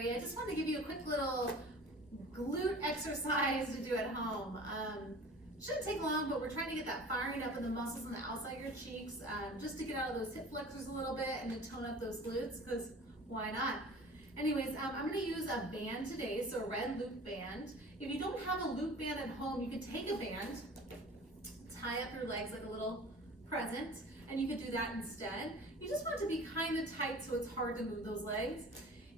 great. I just wanted to give you a quick little glute exercise to do at home. Shouldn't take long, but we're trying to get that firing up in the muscles on the outside of your cheeks, just to get out of those hip flexors a little bit and to tone up those glutes, because why not? Anyways, I'm going to use a band today, so a red loop band. If you don't have a loop band at home, you can take a band, tie up your legs like a little present, and you could do that instead. You just want it to be kind of tight so it's hard to move those legs.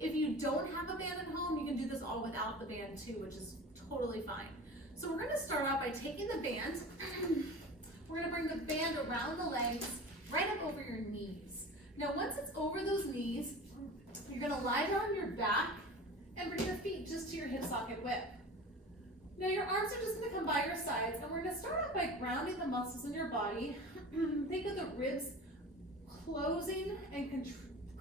If you don't have a band at home, you can do this all without the band too, which is totally fine. So we're going to start off by taking the band. We're going to bring the band around the legs, right up over your knees. Now once it's over those knees, you're going to lie down on your back and bring your feet just to your hip socket width. Now your arms are just going to come by your sides, and we're going to start off by grounding the muscles in your body. Think of the ribs closing and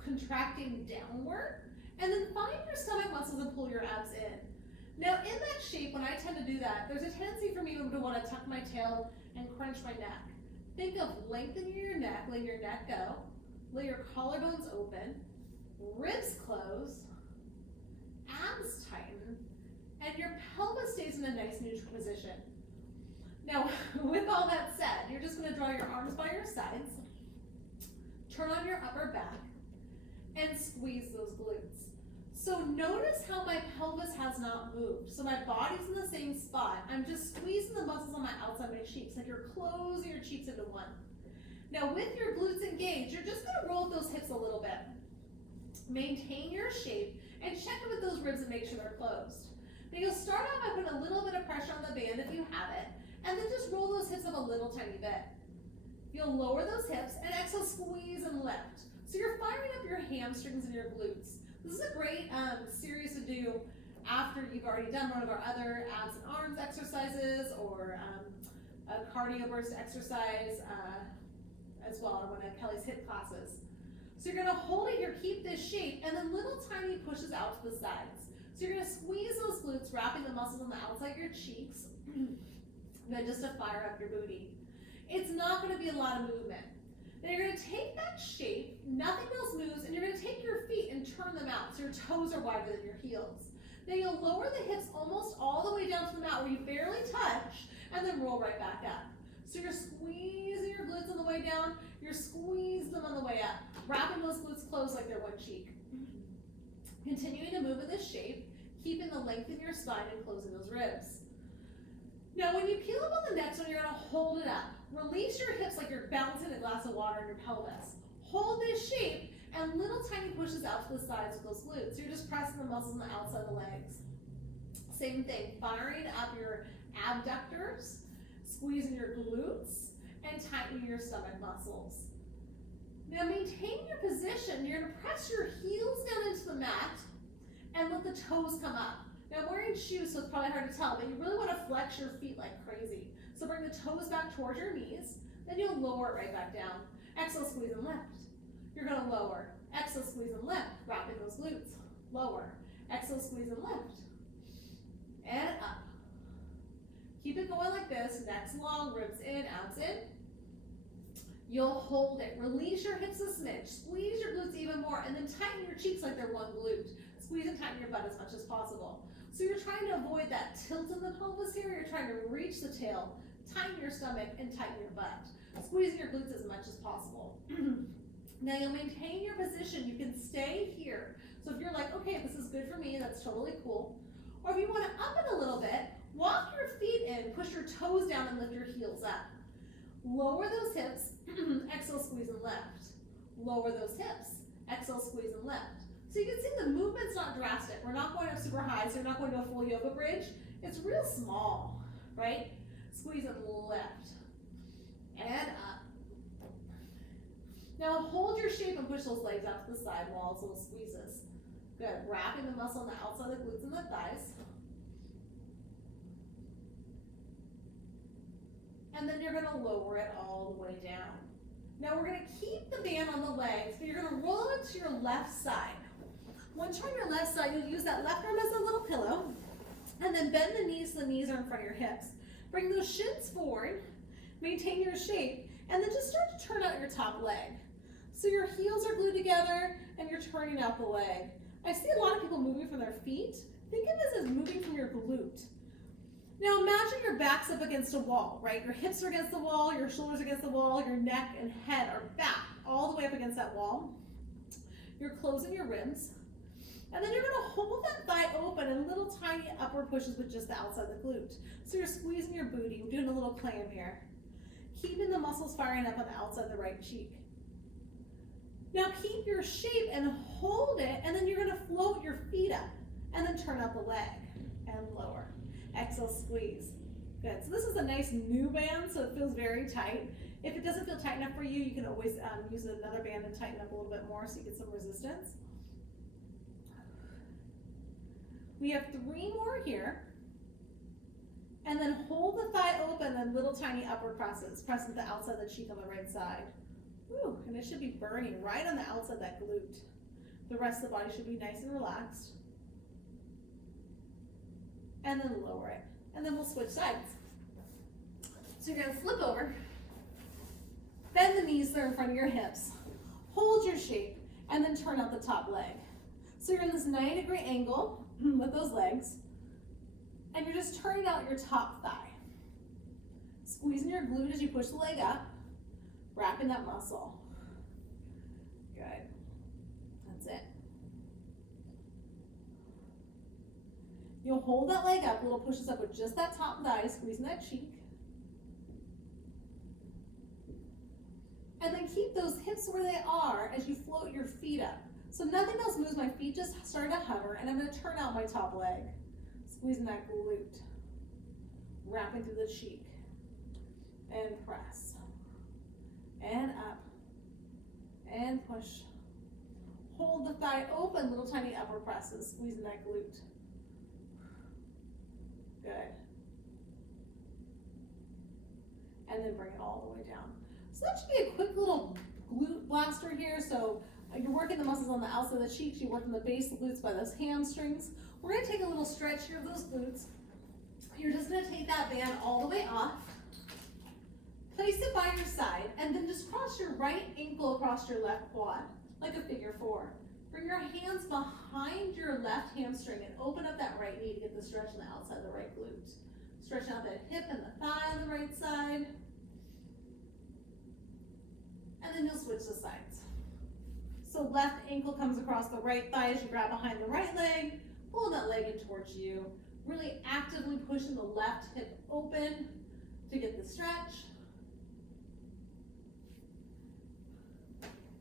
contracting downward, and then find your stomach muscles and pull your abs in. Now in that shape, when I tend to do that, there's a tendency for me to want to tuck my tail and crunch my neck. Think of lengthening your neck, letting your neck go, let your collarbones open, ribs close, abs tighten, and your pelvis stays in a nice neutral position. Now, with all that said, you're just going to draw your arms by your sides, turn on your upper back, and squeeze those glutes. So notice how my pelvis has not moved. So my body's in the same spot. I'm just squeezing the muscles on my outside of my cheeks, like you're closing your cheeks into one. Now with your glutes engaged, you're just going to roll those hips a little bit. Maintain your shape and check in with those ribs and make sure they're closed. Now you'll start out by putting a little bit of pressure on the band if you have it, and then just roll those hips up a little tiny bit. You'll lower those hips and exhale, squeeze and lift. So you're firing up your hamstrings and your glutes. This is a great series to do after you've already done one of our other abs and arms exercises, or a cardio burst exercise as well, or one of Kelly's hip classes. So you're gonna hold it here, keep this shape, and then little tiny pushes out to the sides. So you're gonna squeeze those glutes, wrapping the muscles on the outside of your cheeks, then just to fire up your booty. It's not gonna be a lot of movement. Then you're going to take that shape, nothing else moves, and you're going to take your feet and turn them out so your toes are wider than your heels. Then you'll lower the hips almost all the way down to the mat where you barely touch, and then roll right back up. So you're squeezing your glutes on the way down, you're squeezing them on the way up, wrapping those glutes closed like they're one cheek. Continuing to move in this shape, keeping the length in your spine and closing those ribs. Now when you peel up on the next one, you're going to hold it up. Release your hips like you're balancing a glass of water in your pelvis. Hold this shape and little tiny pushes out to the sides with those glutes. You're just pressing the muscles on the outside of the legs. Same thing, firing up your abductors, squeezing your glutes, and tightening your stomach muscles. Now maintain your position. You're going to press your heels down into the mat and let the toes come up. Now I'm wearing shoes, so it's probably hard to tell, but you really want to flex your feet like crazy. So bring the toes back towards your knees, then you'll lower it right back down. Exhale, squeeze and lift. You're going to lower. Exhale, squeeze and lift, wrapping those glutes. Lower. Exhale, squeeze and lift. And up. Keep it going like this. Next long, ribs in, abs in. You'll hold it. Release your hips a smidge. Squeeze your glutes even more, and then tighten your cheeks like they're one glute. Squeeze and tighten your butt as much as possible. So you're trying to avoid that tilt in the pelvis here. You're trying to reach the tail, tighten your stomach, and tighten your butt. Squeezing your glutes as much as possible. Now you'll maintain your position. You can stay here. So if you're like, okay, this is good for me, that's totally cool. Or if you want to up it a little bit, walk your feet in, push your toes down, and lift your heels up. Lower those hips, exhale, squeeze and lift. Lower those hips, exhale, squeeze and lift. So you can see the movement's not drastic. We're not going up super high, so you're not going to a full yoga bridge. It's real small, right? Squeeze and lift. And up. Now hold your shape and push those legs out to the side while it's little squeezes. Good. Wrapping the muscle on the outside of the glutes and the thighs. And then you're going to lower it all the way down. Now we're going to keep the band on the legs, but you're going to roll it to your left side. Once you're on your left side, you'll use that left arm as a little pillow, and then bend the knees so the knees are in front of your hips. Bring those shins forward, maintain your shape, and then just start to turn out your top leg. So your heels are glued together, and you're turning out the leg. I see a lot of people moving from their feet. Think of this as moving from your glute. Now imagine your back's up against a wall, right? Your hips are against the wall, your shoulders against the wall, your neck and head are back all the way up against that wall. You're closing your ribs. And then you're gonna hold that thigh open in little tiny upward pushes with just the outside of the glute. So you're squeezing your booty, we're doing a little clam here. Keeping the muscles firing up on the outside of the right cheek. Now keep your shape and hold it, and then you're gonna float your feet up and then turn out the leg and lower. Exhale, squeeze. Good, so this is a nice new band, so it feels very tight. If it doesn't feel tight enough for you, you can always use another band and tighten up a little bit more so you get some resistance. We have 3 more here. And then hold the thigh open and little tiny upward presses. Press at the outside of the cheek on the right side. Woo, and it should be burning right on the outside of that glute. The rest of the body should be nice and relaxed. And then lower it. And then we'll switch sides. So you're gonna flip over. Bend the knees there in front of your hips. Hold your shape and then turn out the top leg. So you're in this 90-degree angle with those legs. And you're just turning out your top thigh. Squeezing your glute as you push the leg up, wrapping that muscle. Good. That's it. You'll hold that leg up, little pushes up with just that top thigh, squeezing that cheek. And then keep those hips where they are as you float your feet up. So nothing else moves, my feet just start to hover, and I'm gonna turn out my top leg. Squeezing that glute, wrapping through the cheek, and press, and up, and push. Hold the thigh open, little tiny upward presses, squeezing that glute. Good. And then bring it all the way down. So that should be a quick little glute blaster here. So you're working the muscles on the outside of the cheeks, you're working the base of the glutes by those hamstrings. We're gonna take a little stretch here of those glutes. You're just gonna take that band all the way off, place it by your side, and then just cross your right ankle across your left quad, like a figure 4. Bring your hands behind your left hamstring and open up that right knee to get the stretch on the outside of the right glute. Stretch out that hip and the thigh on the right side. And then you'll switch the sides. So left ankle comes across the right thigh as you grab behind the right leg, pulling that leg in towards you, really actively pushing the left hip open to get the stretch.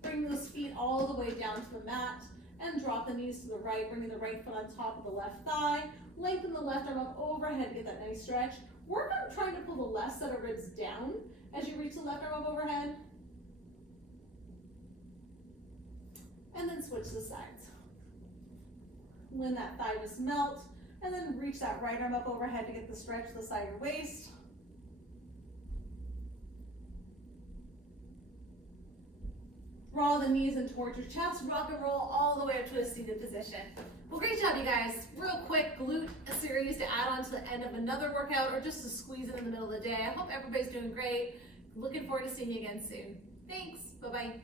Bring those feet all the way down to the mat and drop the knees to the right, bringing the right foot on top of the left thigh. Lengthen the left arm up overhead to get that nice stretch. Work on trying to pull the left set of ribs down as you reach the left arm up overhead. And then switch the sides. Let that thigh just melt, and then reach that right arm up overhead to get the stretch to the side of your waist. Draw the knees in towards your chest, rock and roll all the way up to a seated position. Well, great job, you guys. Real quick glute series to add on to the end of another workout or just to squeeze it in the middle of the day. I hope everybody's doing great. Looking forward to seeing you again soon. Thanks. Bye-bye.